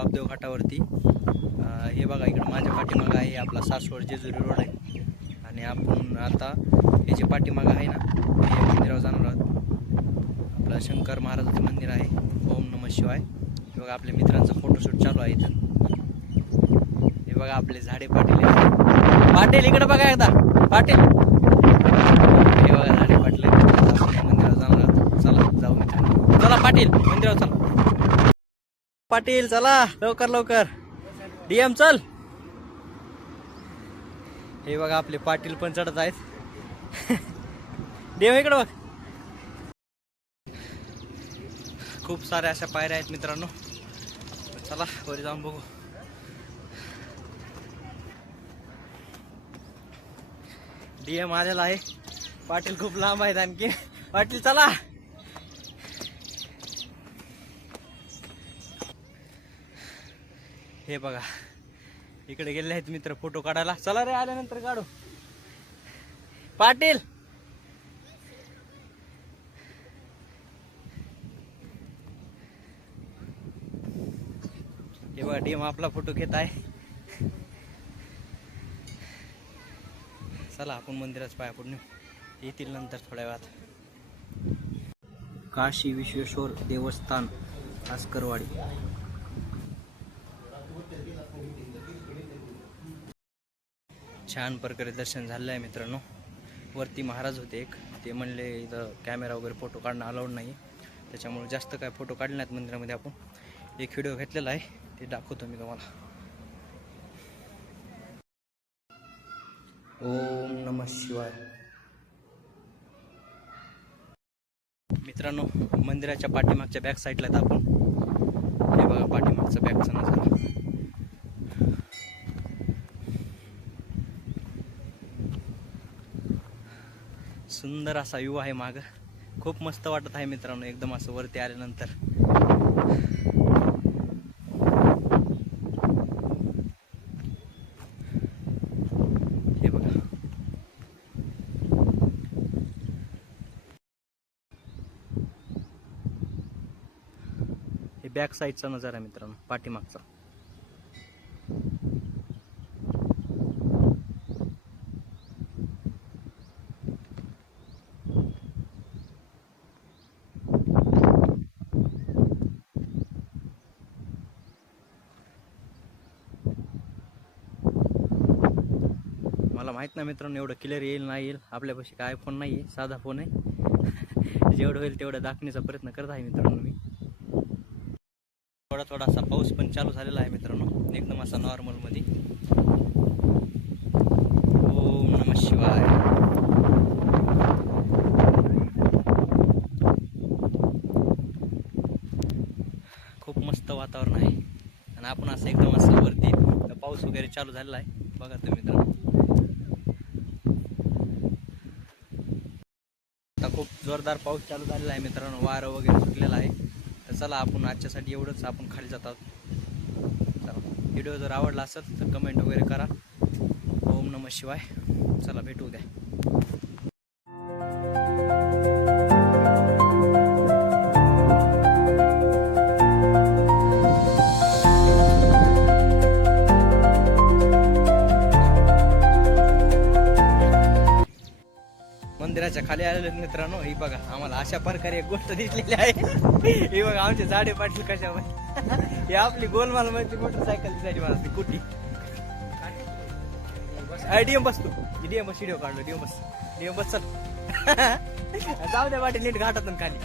बापदेव घाटावरती. हे बघा इकडं माझ्या पाठीमागं आहे आपला सासवड जेजुरी रोड आहे. आणि आपण आता हे जे पाठीमागं आहे ना हे मंदिरावर जाणार आहोत. आपलं शंकर महाराजाचं मंदिर आहे. ओम नम शिवाय. हे बघा आपल्या मित्रांचं फोटोशूट चालू आहे इथं. हे बघा आपले झाडे पाटील पाटील इकडे बघा एकदा. पाटील. हे बघा झाडे पाटील मंदिरावर जाणार आहोत. चला जाऊ मित्रांनो. चला पाटील मंदिरावर चला. पाटील चला लवकर लवकर. डीएम चल. हे बघा आपले पाटील पण चढत आहेत. डीएम इकडे बघ. खूप साऱ्या अशा पायऱ्या आहेत मित्रांनो. चला वरी जाऊन बघू. डीएम आलेला आहे. पाटील खूप लांब आहेत आणखी. पाटील चला. हे बघा. इकडे गेले आहेत मित्र फोटो काढायला. चला रे आल्यानंतर काढू. पाटील! हे बघा डीम आपला फोटो घेत आहे. चला आपण मंदिरात पाया पडून येतील नंतर थोड्या वेळात. काशी विश्वेश्वर देवस्थान आस्करवाडी. छान प्रकारे दर्शन झालेलं आहे मित्रांनो. वरती महाराज होते एक. ते म्हणले इथं कॅमेरा वगैरे फोटो काढणं अलाउड नाही त्याच्यामुळे जास्त काय फोटो काढले नाहीत मंदिरामध्ये आपण. एक व्हिडिओ घेतलेला आहे. ते दाखवतो मी तुम्हाला. ओम नम शिवाय. मित्रांनो मंदिराच्या पाठीमागच्या बॅक साईडला आहेत आपण. हे बघा पाठीमागचा बॅकचा नजारा सुंदर असा व्यू आहे माग. खूप मस्त वाटत आहे मित्रांनो एकदम असं वरती आल्यानंतर. हे बघा. हे बॅक साईडचा नजारा मित्रांनो पाठीमागचा. मला माहीत नाही मित्रांनो एवढं क्लिअर येईल नाही येईल. आपल्यापाशी काय फोन नाही आहे साधा फोन आहे. जेवढं होईल तेवढं दाखवण्याचा प्रयत्न करत आहे मित्रांनो मी. थोडा थोडा असा पाऊस पण चालू झालेला आहे मित्रांनो. एकदम असा नॉर्मलमध्ये ओम नम शिवाय. खूप मस्त वातावरण आहे. आणि आपण असं एकदम असं वरती पाऊस वगैरे चालू झालेला आहे. बघा तुम्ही मित्रांनो आता खूप जोरदार पाऊस चालू झालेला आहे मित्रांनो. वारं वगैरे सुटलेलं आहे. तर चला आपण आजच्यासाठी एवढंच. आपण खाली जातात. चला. व्हिडिओ जर आवडला असेल तर कमेंट वगैरे करा. ओम नम शिवाय. चला भेटू द्या मंदिराच्या खाली आलेले मित्रांनो. ही बघा आम्हाला अशा प्रकारे एक गोष्ट दिसलेली आहे. ही बघा आमचे झाडे पाटील कशावर. ही आपली गोलमाल मध्ये मोटरसायकल दिसायची मला ती कुटी डीएम बस तू. डीएम बस व्हिडिओ काढलो डीएम बस. डीएम बस चल. जाऊ द्या वाटे नीट घाटातून खाली.